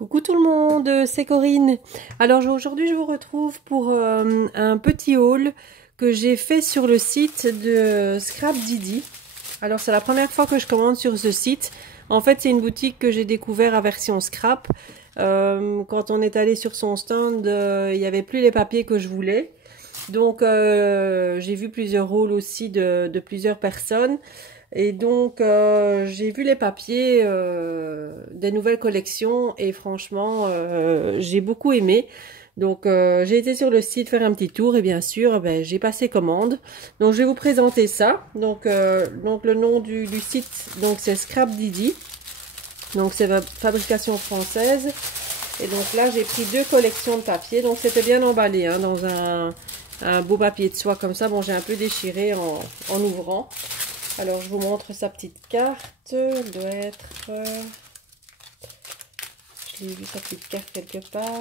Coucou tout le monde, c'est Corinne. Alors aujourd'hui je vous retrouve pour un petit haul que j'ai fait sur le site de Scrap Didi. Alors c'est la première fois que je commande sur ce site. En fait c'est une boutique que j'ai découvert à version scrap. Quand on est allé sur son stand, il n'y avait plus les papiers que je voulais. Donc j'ai vu plusieurs hauls aussi de plusieurs personnes. Et donc, j'ai vu les papiers des nouvelles collections et franchement, j'ai beaucoup aimé. Donc, j'ai été sur le site faire un petit tour et bien sûr, j'ai passé commande. Donc, je vais vous présenter ça. Donc le nom du site, donc c'est Scrap Didi. Donc, c'est fabrication française. Et donc là, j'ai pris 2 collections de papier. Donc, c'était bien emballé hein, dans un beau papier de soie comme ça. Bon, j'ai un peu déchiré en ouvrant. Alors, je vous montre sa petite carte. Elle doit être... je l'ai vu, sa petite carte quelque part.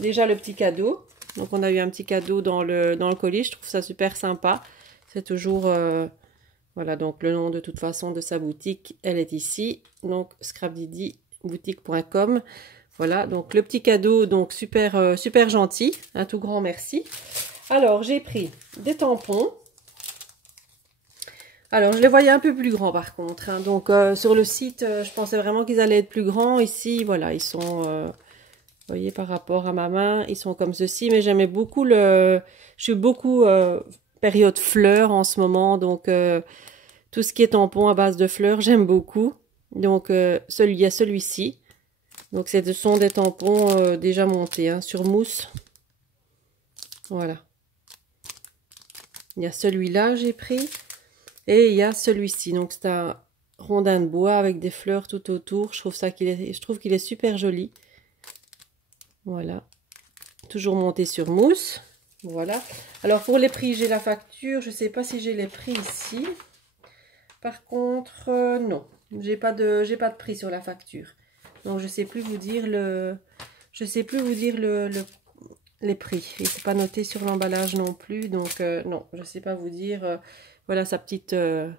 Déjà, le petit cadeau. Donc, on a eu un petit cadeau dans le colis. Je trouve ça super sympa. C'est toujours... voilà, donc le nom de toute façon de sa boutique, elle est ici. Donc, scrapdidiboutique.com. Voilà, donc le petit cadeau, donc super, super gentil. Un tout grand merci. Alors, j'ai pris des tampons. Alors, je les voyais un peu plus grands par contre. Hein. Donc, sur le site, je pensais vraiment qu'ils allaient être plus grands. Ici, voilà, ils sont, vous voyez, par rapport à ma main, ils sont comme ceci. Mais j'aimais beaucoup je suis beaucoup période fleurs en ce moment. Donc, tout ce qui est tampon à base de fleurs, j'aime beaucoup. Donc, il y a celui-ci. Donc, ce sont des tampons déjà montés hein, sur mousse. Voilà. Il y a celui-là, j'ai pris. Et il y a celui-ci, donc c'est un rondin de bois avec des fleurs tout autour. Je trouve qu'il est super joli. Voilà. Toujours monté sur mousse. Voilà. Alors pour les prix, j'ai la facture. Je ne sais pas si j'ai les prix ici. Par contre, non. J'ai pas de prix sur la facture. Donc je sais plus vous dire les prix. Et c'est pas noté sur l'emballage non plus. Donc non, je sais pas vous dire. Voilà sa petite, le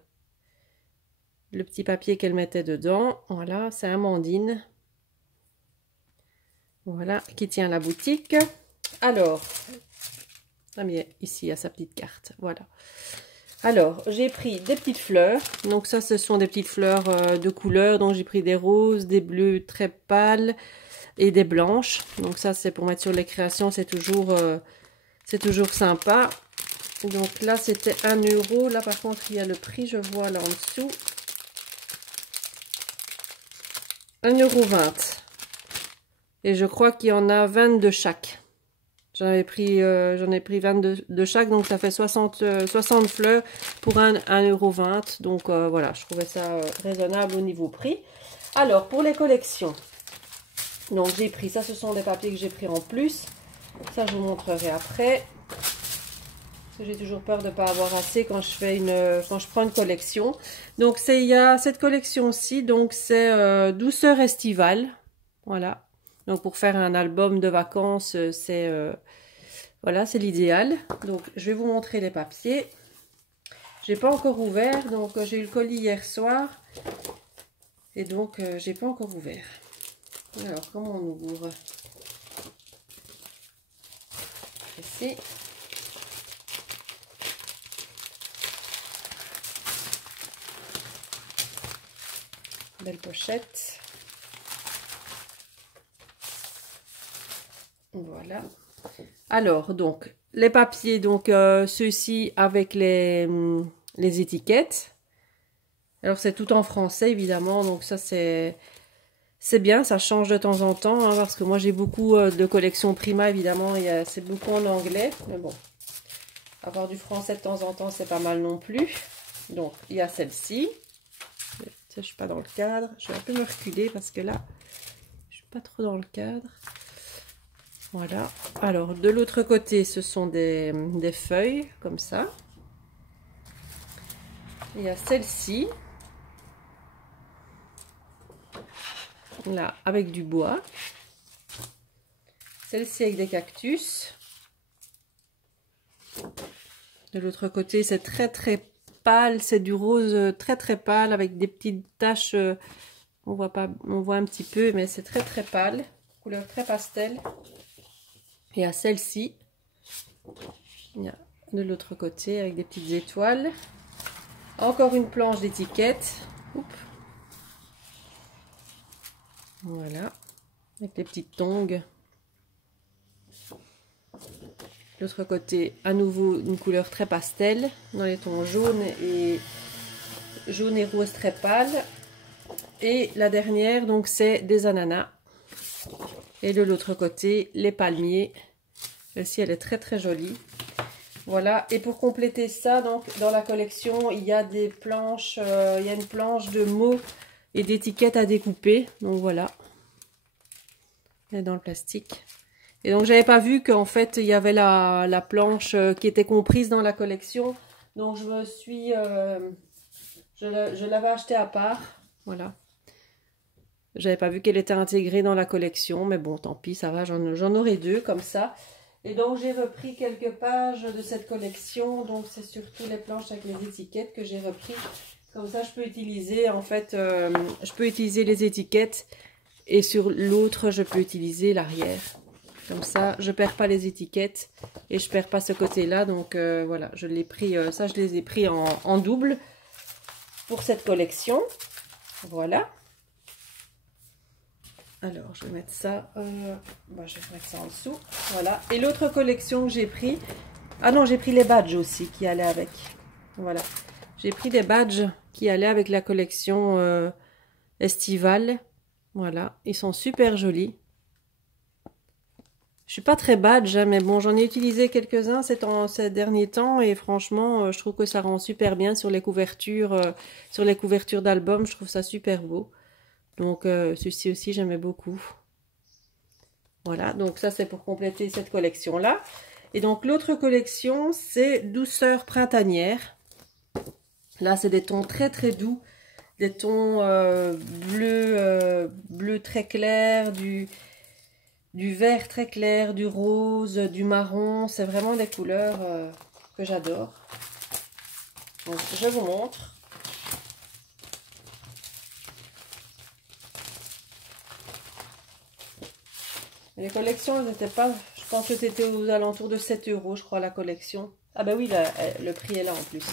petit papier qu'elle mettait dedans. Voilà, c'est Amandine. Voilà, qui tient la boutique. Alors, ah bien, ici, il y a sa petite carte. Voilà. Alors, j'ai pris des petites fleurs. Donc ça, ce sont des petites fleurs de couleur. Donc j'ai pris des roses, des bleus très pâles et des blanches. Donc ça, c'est pour mettre sur les créations. C'est toujours sympa. Donc là, c'était 1 €. Là, par contre, il y a le prix, je vois là en dessous. 1,20 €. Et je crois qu'il y en a 20 de chaque. J'en ai pris 20 de chaque, donc ça fait 60 fleurs pour 1,20 €. Donc voilà, je trouvais ça raisonnable au niveau prix. Alors, pour les collections, donc j'ai pris, ça ce sont des papiers que j'ai pris en plus. Ça, je vous montrerai après. J'ai toujours peur de ne pas avoir assez quand je prends une collection. Donc il y a cette collection-ci, donc c'est douceur estivale. Voilà. Donc pour faire un album de vacances, voilà, c'est l'idéal. Donc je vais vous montrer les papiers. J'ai pas encore ouvert, donc j'ai eu le colis hier soir. Et donc j'ai pas encore ouvert. Alors comment on ouvre? Ici. Belle pochette. Voilà. Alors, donc, les papiers, donc ceux-ci avec les étiquettes. Alors, c'est tout en français, évidemment. Donc, ça, c'est bien. Ça change de temps en temps. Hein, parce que moi, j'ai beaucoup de collections Prima, évidemment. C'est beaucoup en anglais. Mais bon, avoir du français de temps en temps, c'est pas mal non plus. Donc, il y a celle-ci. Je ne suis pas dans le cadre. Je vais un peu me reculer parce que là, je suis pas trop dans le cadre. Voilà. Alors, de l'autre côté, ce sont des feuilles, comme ça. Il y a celle-ci. Là, avec du bois. Celle-ci avec des cactus. De l'autre côté, c'est très très pâle. C'est du rose très très pâle avec des petites taches... On voit pas, on voit un petit peu, mais c'est très très pâle, couleur très pastel. Et à celle-ci, il y a de l'autre côté avec des petites étoiles. Encore une planche d'étiquette. Voilà, avec les petites tongs. L'autre côté, à nouveau une couleur très pastel, dans les tons jaune et rose très pâle. Et la dernière, donc c'est des ananas. Et de l'autre côté, les palmiers. Celle-ci, elle est très très jolie. Voilà, et pour compléter ça, donc dans la collection, il y a des planches, il y a une planche de mots et d'étiquettes à découper. Donc voilà, elle est dans le plastique. Et donc j'avais pas vu qu'en fait il y avait la planche qui était comprise dans la collection. Donc je me suis, je l'avais achetée à part. Voilà. J'avais pas vu qu'elle était intégrée dans la collection, mais bon, tant pis, ça va, j'en aurai deux comme ça. Et donc j'ai repris quelques pages de cette collection, donc c'est surtout les planches avec les étiquettes que j'ai repris. Comme ça, je peux utiliser, en fait, je peux utiliser les étiquettes et sur l'autre, je peux utiliser l'arrière. Comme ça, je perds pas les étiquettes et je perds pas ce côté-là. Donc voilà, je l'ai pris, ça je les ai pris en double pour cette collection. Voilà. Alors, je vais mettre ça, je vais mettre ça en dessous, voilà. Et l'autre collection que j'ai pris, ah non, j'ai pris les badges aussi qui allaient avec, voilà. J'ai pris des badges qui allaient avec la collection estivale, voilà. Ils sont super jolis. Je suis pas très badge, hein, mais bon, j'en ai utilisé quelques-uns ces derniers temps et franchement, je trouve que ça rend super bien sur les couvertures d'albums, je trouve ça super beau. Donc, ceci aussi, j'aimais beaucoup. Voilà, donc ça, c'est pour compléter cette collection-là. Et donc, l'autre collection, c'est Douceur printanière. Là, c'est des tons très, très doux. Des tons bleu très clair, du vert très clair, du rose, du marron. C'est vraiment des couleurs que j'adore. Donc, je vous montre. Les collections, elles n'étaient pas... Je pense que c'était aux alentours de 7 €, je crois, la collection. Ah ben oui, le prix est là en plus.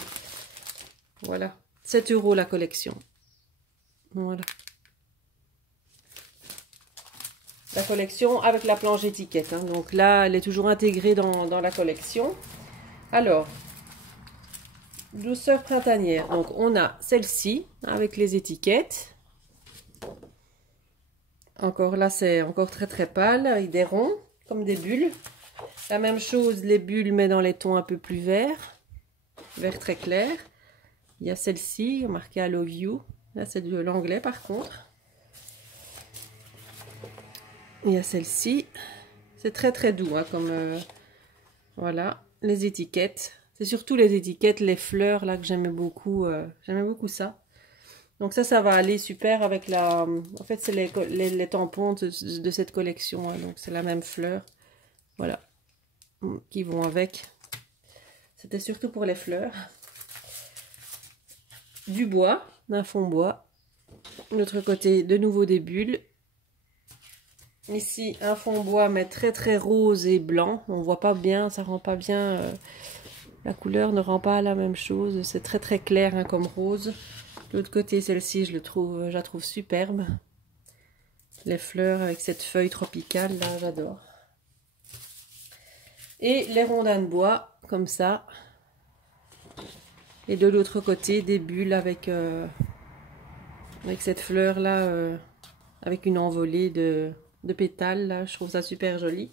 Voilà. 7 € la collection. Voilà. La collection avec la planche étiquette. Hein. Donc là, elle est toujours intégrée dans la collection. Alors, douceur printanière. Donc on a celle-ci avec les étiquettes. Encore là, c'est encore très très pâle, avec des ronds, comme des bulles. La même chose, les bulles, mais dans les tons un peu plus verts. Vert très clair. Il y a celle-ci, marquée I love you. Là, c'est de l'anglais par contre. Il y a celle-ci. C'est très très doux, hein, comme... voilà, les étiquettes. C'est surtout les étiquettes, les fleurs, là, que j'aimais beaucoup. J'aimais beaucoup ça. Donc ça va aller super avec la... En fait, c'est les tampons de cette collection. Hein, donc c'est la même fleur. Voilà. Qui vont avec. C'était surtout pour les fleurs. Du bois, d'un fond bois. De l'autre côté, de nouveau des bulles. Ici, un fond bois, mais très très rose et blanc. On voit pas bien, ça rend pas bien... la couleur ne rend pas la même chose. C'est très très clair, hein, comme rose. De l'autre côté, celle-ci, je la trouve superbe. Les fleurs avec cette feuille tropicale, là, j'adore. Et les rondins de bois, comme ça. Et de l'autre côté, des bulles avec cette fleur-là, avec une envolée de pétales, là. Je trouve ça super joli.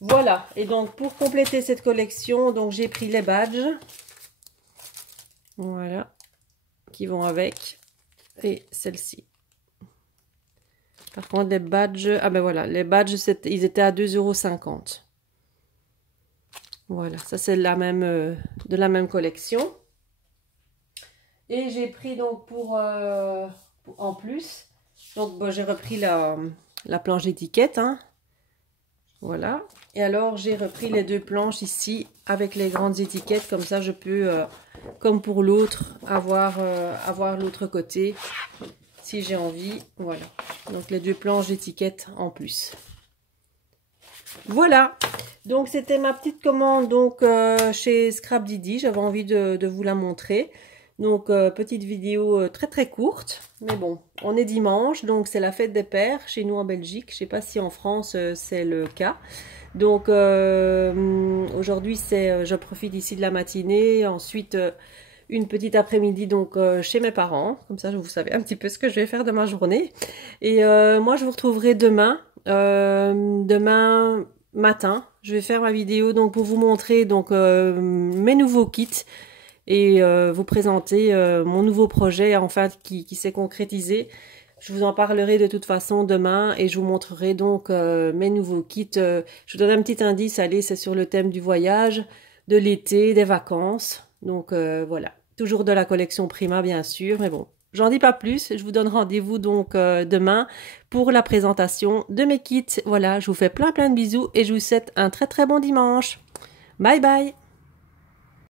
Voilà. Et donc, pour compléter cette collection, donc j'ai pris les badges. Voilà. Qui vont avec, et celle-ci. Par contre, les badges, ah ben voilà, les badges, ils étaient à 2,50 €. Voilà, ça c'est de la même collection. Et j'ai pris donc en plus, donc bon, j'ai repris la planche d'étiquette, hein. Voilà. Et alors, j'ai repris les deux planches ici avec les grandes étiquettes. Comme ça, je peux, comme pour l'autre, avoir l'autre côté. si j'ai envie. Voilà. Donc les 2 planches d'étiquette en plus. Voilà. Donc c'était ma petite commande donc chez Scrap Didi. J'avais envie de vous la montrer. Donc petite vidéo très courte. Mais bon, on est dimanche, donc c'est la fête des pères chez nous en Belgique. Je sais pas si en France c'est le cas. Donc aujourd'hui je profite ici de la matinée. Ensuite une petite après-midi donc chez mes parents. Comme ça vous savez un petit peu ce que je vais faire de ma journée. Et moi je vous retrouverai demain. Demain matin, je vais faire ma vidéo donc pour vous montrer donc mes nouveaux kits et vous présenter mon nouveau projet enfin qui s'est concrétisé. Je vous en parlerai de toute façon demain et je vous montrerai donc mes nouveaux kits. Je vous donne un petit indice, allez, c'est sur le thème du voyage, de l'été, des vacances. Donc voilà, toujours de la collection Prima bien sûr, mais bon, j'en dis pas plus. Je vous donne rendez-vous donc demain pour la présentation de mes kits. Voilà, je vous fais plein de bisous et je vous souhaite un très bon dimanche. Bye bye.